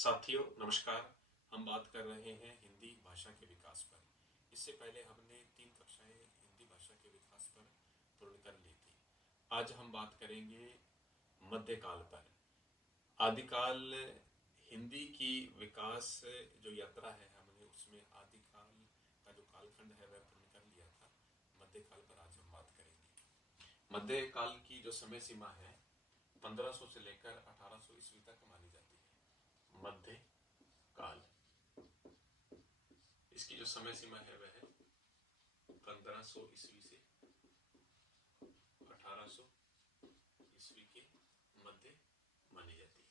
साथियों नमस्कार। हम बात कर रहे हैं हिंदी भाषा के विकास पर। इससे पहले हमने 3 कक्षाएं हिंदी भाषा के विकास पर पूर्ण कर ली थी। आज हम बात करेंगे मध्यकाल पर। आदिकाल हिंदी की विकास जो यात्रा है, हमने उसमें आदिकाल का जो कालखंड है वह पूर्ण कर लिया था। मध्यकाल पर आज हम बात करेंगे। मध्यकाल की जो समय सीमा है 1500 से लेकर 1800 ईस्वी तक मानी जाती है। मध्य काल, इसकी जो समय सीमा है वह है 1500 ईस्वी से 1800 ईस्वी के मध्य मानी जाती है।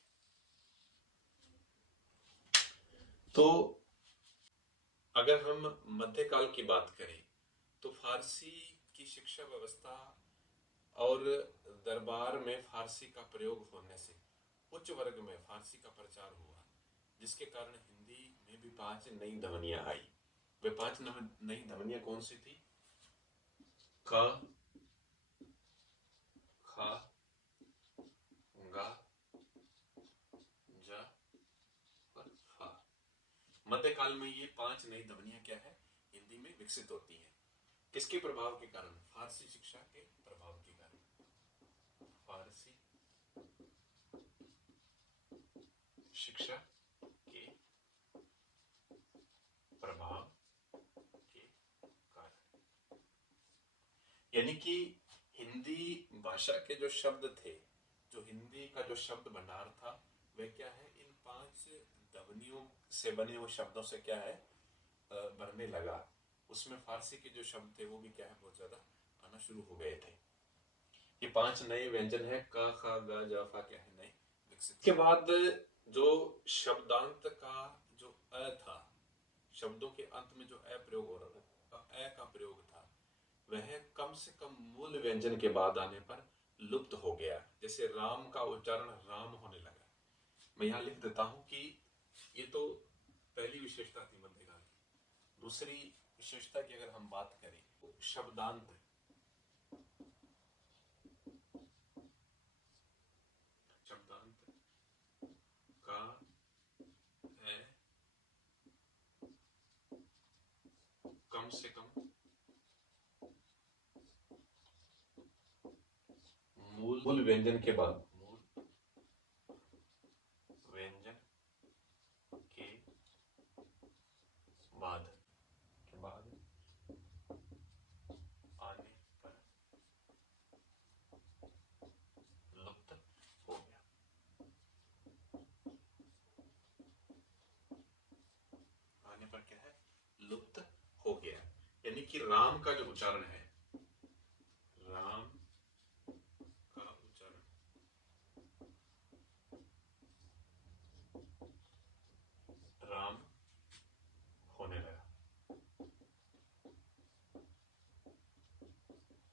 तो अगर हम मध्यकाल की बात करें तो फारसी की शिक्षा व्यवस्था और दरबार में फारसी का प्रयोग होने से उच्च वर्ग में फारसी का प्रचार हुआ, जिसके कारण हिंदी में भी 5 नई ध्वनियां आई। वे 5 नई ध्वनियां कौन सी थी? क, ख, ग, ज और फ। मध्यकाल में ये 5 नई ध्वनियां क्या है? हिंदी में विकसित होती हैं। किसके प्रभाव के कारण? फारसी शिक्षा के प्रभाव के कारण। फारसी शिक्षा के प्रभाव के कारण, यानी कि हिंदी भाषा के जो शब्द थे, जो हिंदी का जो शब्द भंडार था, वह क्या है? इन 5 ध्वनियों से बने हुए शब्दों से क्या है? भरने लगा। उसमें फारसी के जो शब्द थे वो भी क्या है? बहुत ज्यादा आना शुरू हो गए थे। ये 5 नए व्यंजन है, क, ख, ग, ज, फ क्या है? नए विकसित। के बाद जो शब्दांत का जो अ था, शब्दों के अंत में जो अ प्रयोग हो रहा था, अ का प्रयोग था, वह कम से कम मूल व्यंजन के बाद आने पर लुप्त हो गया। जैसे राम का उच्चारण राम होने लगा। मैं यहाँ लिख देता हूं कि ये तो पहली विशेषता थी मध्यकाल की। दूसरी विशेषता की अगर हम बात करें तो शब्दांत का कम से कम मूल व्यंजन के बाद, मूल व्यंजन के बाद आने पर लुप्त हो गया। आने पर क्या है? लुप्त हो गया। यानी कि राम का जो उच्चारण है, राम का उच्चारण राम होने लगा,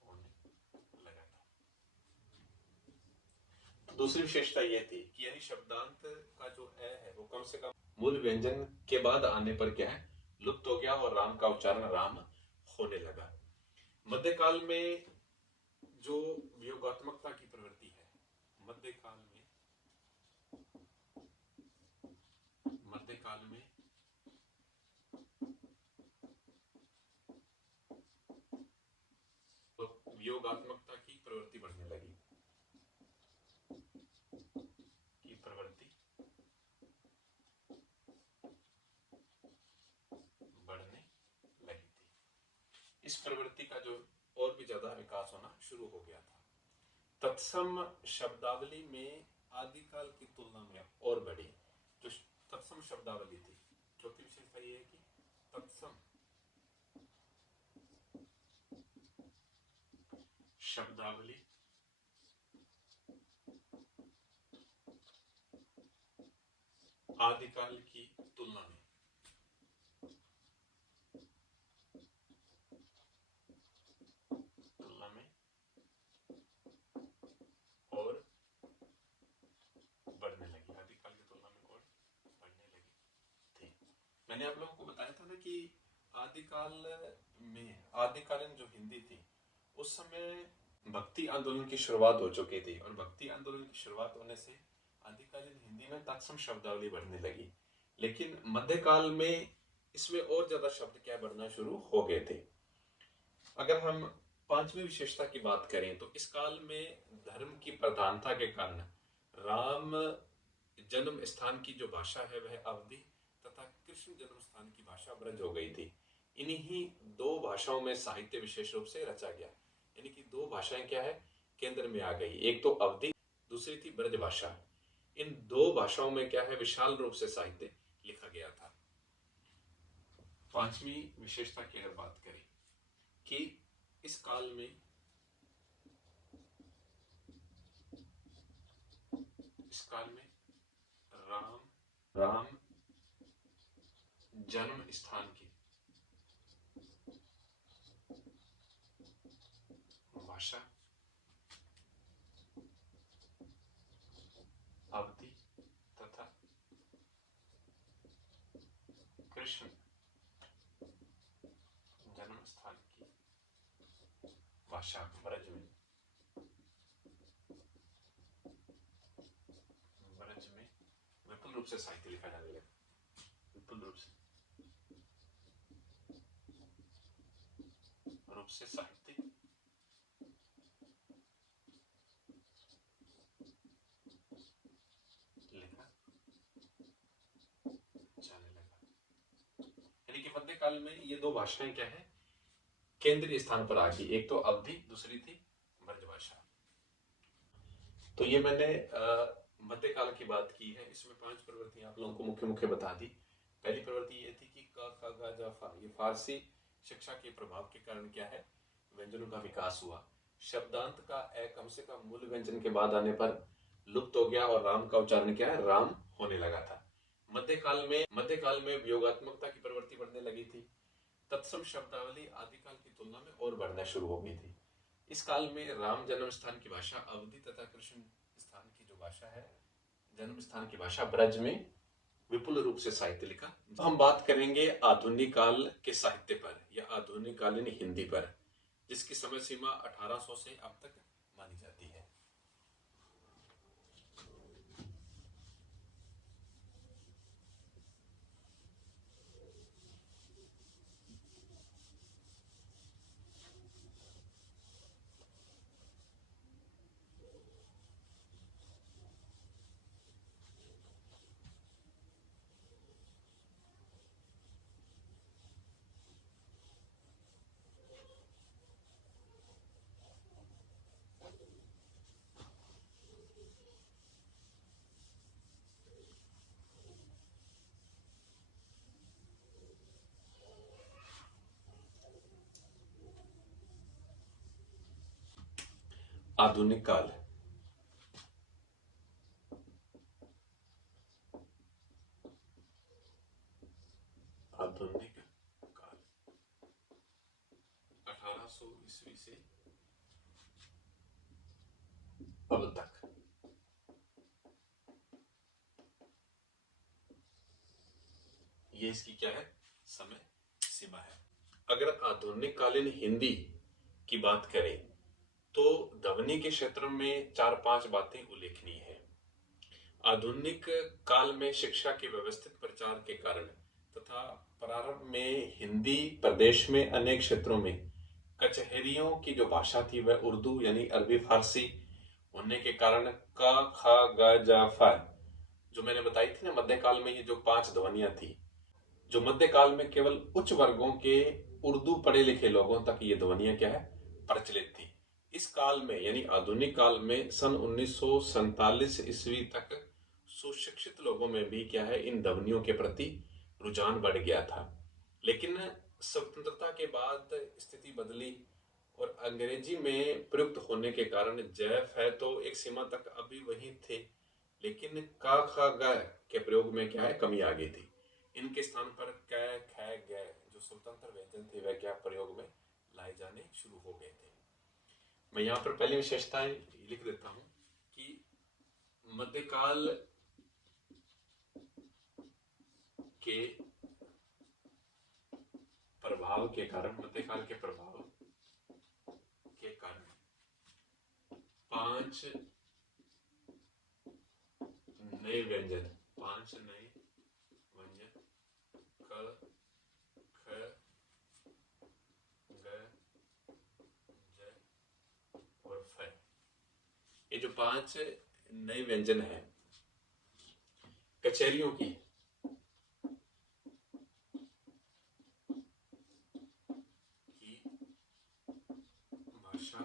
होने लगा था। तो दूसरी विशेषता यह थी कि यानी शब्दांत का जो है वो कम से कम मूल व्यंजन के बाद आने पर क्या है? लुप्त हो गया और राम का उच्चारण राम होने लगा। मध्यकाल में जो वियोगात्मकता की प्रवृत्ति है, मध्यकाल में वियोगात्मकता की प्रवृत्ति बढ़ने लगी, इस प्रवृत्ति का जो और भी ज्यादा विकास होना शुरू हो गया था। तत्सम शब्दावली में आदिकाल की तुलना में और बढ़ी। जो तत्सम शब्दावली थी, चौथी विशेषता यह है कि तत्सम शब्दावली आदिकाल की तुलना में और बढ़ने लगी। आदिकाल की तुलना में और बढ़ने लगी थी। मैंने आप लोगों को बताया था ना कि आदिकाल में, आदिकालीन जो हिंदी थी, उस समय भक्ति आंदोलन की शुरुआत हो चुकी थी, और भक्ति आंदोलन की शुरुआत होने से आदिकालीन हिंदी में तत्सम शब्दावली बढ़ने लगी, लेकिन मध्यकाल में इसमें और ज्यादा शब्द क्या बढ़ना शुरू हो गए थे। अगर हम पांचवी विशेषता की बात करें तो इस काल में धर्म की प्रधानता के कारण राम जन्म स्थान की जो भाषा है वह अवधी तथा कृष्ण जन्म स्थान की भाषा ब्रज हो गई थी। इन्हीं दो भाषाओं में साहित्य विशेष रूप से रचा गया, यानी कि दो भाषाएं क्या है केंद्र में आ गई, एक तो अवधी, दूसरी थी ब्रज भाषा। इन दो भाषाओं में क्या है विशाल रूप से साहित्य लिखा गया था। पांचवी विशेषता की अगर बात करें कि इस काल में राम जन्म स्थान की भाषा अवधी तथा कृष्ण जन्म स्थान की भाषा ब्रज में विपुल रूप से साहित्य लिखा जाने लगा। विपुल रूप से साहित्य लिखा जाने लगा, यानी कि मध्यकाल में ये दो भाषाएं क्या है केंद्रीय स्थान पर आ गई, एक तो अवधी, दूसरी थी ब्रजभाषा। तो ये मैंने मध्यकाल की बात की है। इसमें 5 प्रवृत्तियां आप लोगों को मुख्य मुख्य बता दी। पहली प्रवृत्ति ये थी कि क ख ग ज फ, ये फारसी शिक्षा के प्रभाव के कारण क्या है व्यंजनों का विकास हुआ। शब्दांत का ए कम से कम मूल व्यंजन के बाद आने पर लुप्त हो गया और राम का उच्चारण क्या है राम होने लगा था। मध्यकाल में वियोगात्मकता की प्रवृत्ति बढ़ने लगी थी। तत्सम शब्दावली आदिकाल की तुलना में और बढ़ना शुरू हो गई थी। इस काल में राम जन्म स्थान की भाषा अवधी तथा कृष्ण स्थान की जो भाषा है जन्म स्थान की भाषा ब्रज में विपुल रूप से साहित्य लिखा। हम बात करेंगे आधुनिक काल के साहित्य पर या आधुनिक कालीन हिंदी पर, जिसकी समय सीमा 1800 से अब तक मानी जाती है। आधुनिक काल आधुनिक काल 1800 ईस्वी से अब तक। ये इसकी क्या है समय सीमा है। अगर आधुनिक कालीन हिंदी की बात करें तो ध्वनि के क्षेत्र में 4-5 बातें उल्लेखनीय है। आधुनिक काल में शिक्षा के व्यवस्थित प्रचार के कारण तथा प्रारंभ में हिंदी प्रदेश में अनेक क्षेत्रों में कचहरियों की जो भाषा थी वह उर्दू यानी अरबी फारसी होने के कारण क ख ग ज फ जो मैंने बताई थी ना मध्यकाल में ये जो 5 ध्वनियां थी, जो मध्यकाल में केवल उच्च वर्गों के उर्दू पढ़े लिखे लोगों तक ये ध्वनियां क्या है प्रचलित थी। इस काल में यानी आधुनिक काल में सन 1947 ईस्वी तक सुशिक्षित लोगों में भी क्या है इन ध्वनियों के प्रति रुझान बढ़ गया था। लेकिन स्वतंत्रता के बाद स्थिति बदली और अंग्रेजी में प्रयुक्त होने के कारण जैफ है तो एक सीमा तक अभी वही थे, लेकिन का ख ग के प्रयोग में क्या है कमी आ गई थी। इनके स्थान पर क ख ग जो स्वतंत्र व्यंजन थे वह क्या प्रयोग में लाए जाने शुरू हो गए थे। मैं यहाँ पर पहली विशेषताएं लिख देता हूं कि मध्यकाल के प्रभाव के कारण मध्यकाल के प्रभाव के कारण 5 नए व्यंजन, 5 नए व्यंजन, क, ख, ग, ज और फ। ये जो 5 नए व्यंजन हैं कचहरियों की भाषा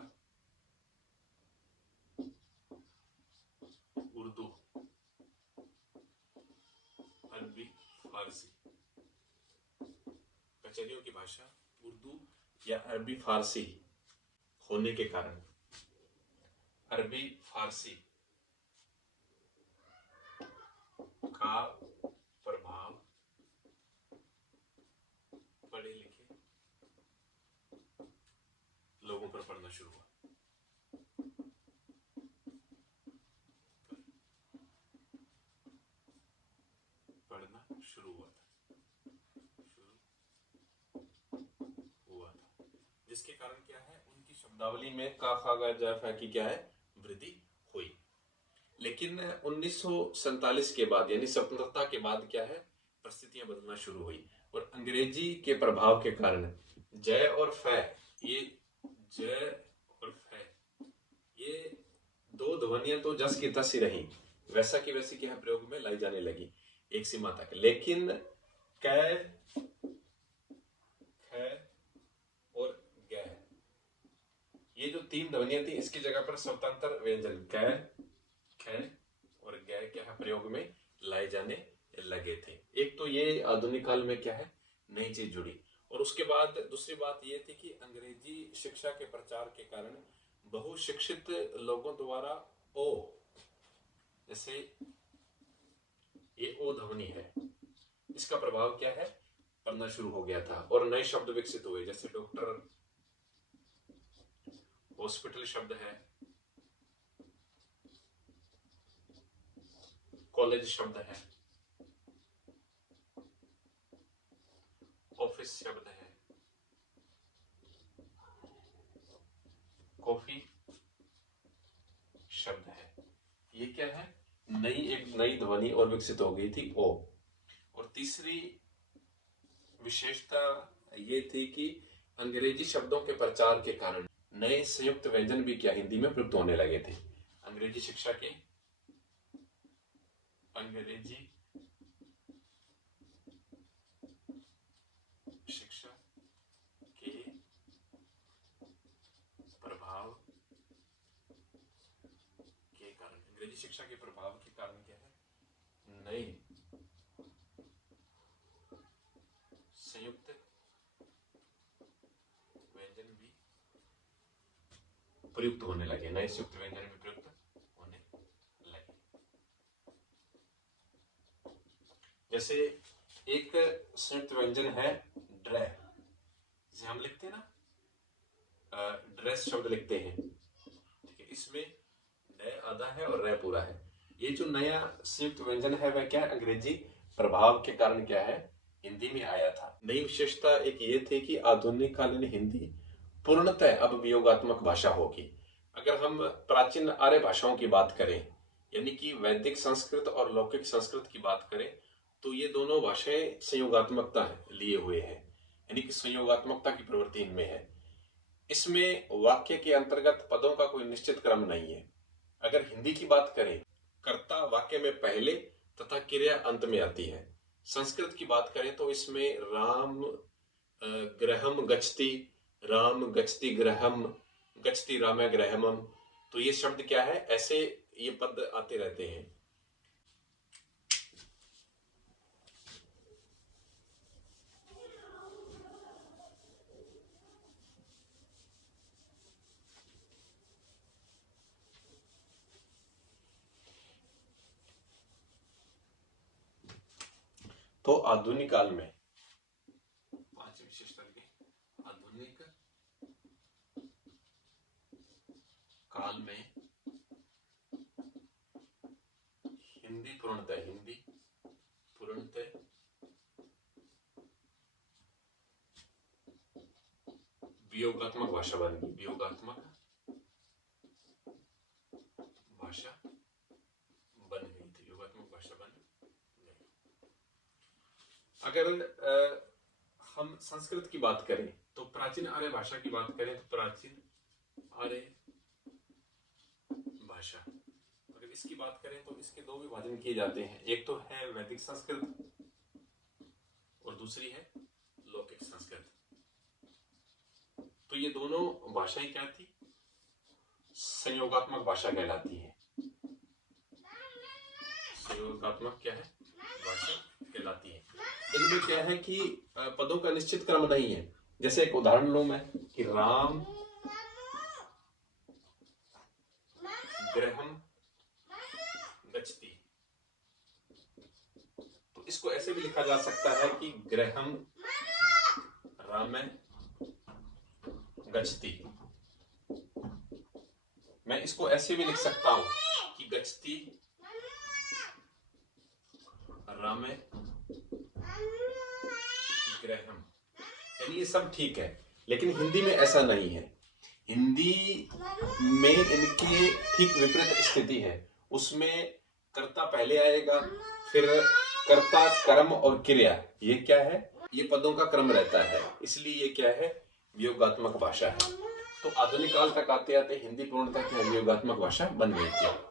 उर्दू, अरबी, फारसी। कचहरियों की भाषा उर्दू या अरबी फारसी होने के कारण अरबी फारसी का प्रभाव पढ़े लिखे लोगों पर पड़ना शुरू हुआ। पढ़ना शुरू हुआ था, जिसके कारण क्या है, उनकी शब्दावली में का खा गा जा फा की क्या है, वृद्धि हुई। लेकिन 1947 के बाद यानी स्वतंत्रता के बाद क्या है, परिस्थितियां बदलना शुरू हुई और अंग्रेजी के प्रभाव के कारण जय और फै, ये जय और फै, ये दो ध्वनियां तो जस की तस ही रही, वैसा की वैसी क्या है प्रयोग में लाई जाने लगी एक सीमा तक। लेकिन कै, ख और ग, ये जो 3 ध्वनियां थी, इसकी जगह पर स्वतंत्र व्यंजन कै, ख और ग क्या है प्रयोग में लाए जाने लगे थे। एक तो ये आधुनिक काल में क्या है नई चीज जुड़ी, और उसके बाद दूसरी बात ये थी कि अंग्रेजी शिक्षा के प्रचार के कारण बहुशिक्षित लोगों द्वारा ओ, जैसे ये ओ ध्वनि है, इसका प्रभाव क्या है पड़ना शुरू हो गया था और नए शब्द विकसित हुए, जैसे डॉक्टर, हॉस्पिटल शब्द है, कॉलेज शब्द है, ऑफिस शब्द है, कॉफी शब्द है। ये क्या है एक नई ध्वनि और विकसित हो गई थी ओ। और तीसरी विशेषता ये थी कि अंग्रेजी शब्दों के प्रचार के कारण नए संयुक्त व्यंजन भी क्या हिंदी में प्रयुक्त होने लगे थे। अंग्रेजी शिक्षा के प्रभाव के कारण, अंग्रेजी शिक्षा के प्रभाव के कारण क्या है नए संयुक्त व्यंजन भी प्रयुक्त होने लगे, नए संयुक्त व्यंजन भी प्रयुक्त होने लगे। जैसे एक संयुक्त व्यंजन है ड्रै, जिसे हम लिखते हैं ना ड्रेस शब्द लिखते हैं, ठीक है, इसमें ड आधा है और रै पूरा है। ये जो नया संयुक्त व्यंजन है वह क्या है अंग्रेजी प्रभाव के कारण क्या है हिंदी में आया था। नई विशेषता एक ये थी कि आधुनिक कालीन हिंदी पूर्णतः अब वियोगात्मक भाषा होगी। अगर हम प्राचीन आर्य भाषाओं की बात करें, यानी कि वैदिक संस्कृत और लौकिक संस्कृत की बात करें, तो ये दोनों भाषाएं संयोगात्मकता लिए हुए हैं, यानी कि संयोगात्मकता की प्रवृत्ति इनमें है। इसमें वाक्य के अंतर्गत पदों का कोई निश्चित क्रम नहीं है। अगर हिंदी की बात करें, कर्ता वाक्य में पहले तथा क्रिया अंत में आती है। संस्कृत की बात करें तो इसमें राम गृहम गच्छति, राम गच्छति गृहम, गच्छति राम गृहमम, तो ये शब्द क्या है ऐसे ये पद आते रहते हैं। तो आधुनिक काल में 5 विशेषता की, आधुनिक काल में हिंदी पूर्णतः वियोगात्मक भाषा बन गई, वियोगात्मक भाषा बन गई थी, वियोगात्मक अगर हम संस्कृत की बात करें तो प्राचीन आर्य भाषा की बात करें तो प्राचीन आर्य भाषा, अगर इसकी बात करें तो इसके दो विभाजन किए जाते हैं, एक तो है वैदिक संस्कृत और दूसरी है लौकिक संस्कृत। तो ये दोनों भाषाएं क्या थी? संयोगात्मक भाषा कहलाती है। संयोगात्मक क्या है? भाषा कहलाती है। इनमें क्या है कि पदों का निश्चित क्रम नहीं है। जैसे एक उदाहरण लूं मैं कि राम गृहम गच्छति, तो इसको ऐसे भी लिखा जा सकता है कि गृहम राम गच्छति। मैं इसको ऐसे भी लिख सकता हूं कि गच्छति राम गृहम, यानी ये सब ठीक है। लेकिन हिंदी में ऐसा नहीं है। हिंदी में इनके ठीक विपरीत स्थिति है। उसमें कर्ता पहले आएगा, फिर कर्ता, कर्म और क्रिया, ये क्या है? ये पदों का क्रम रहता है, इसलिए ये क्या है? वियोगात्मक भाषा है। तो आधुनिक काल तक आते आते हिंदी पूर्णतः क्या वियोगात्मक भाषा बन गई थी।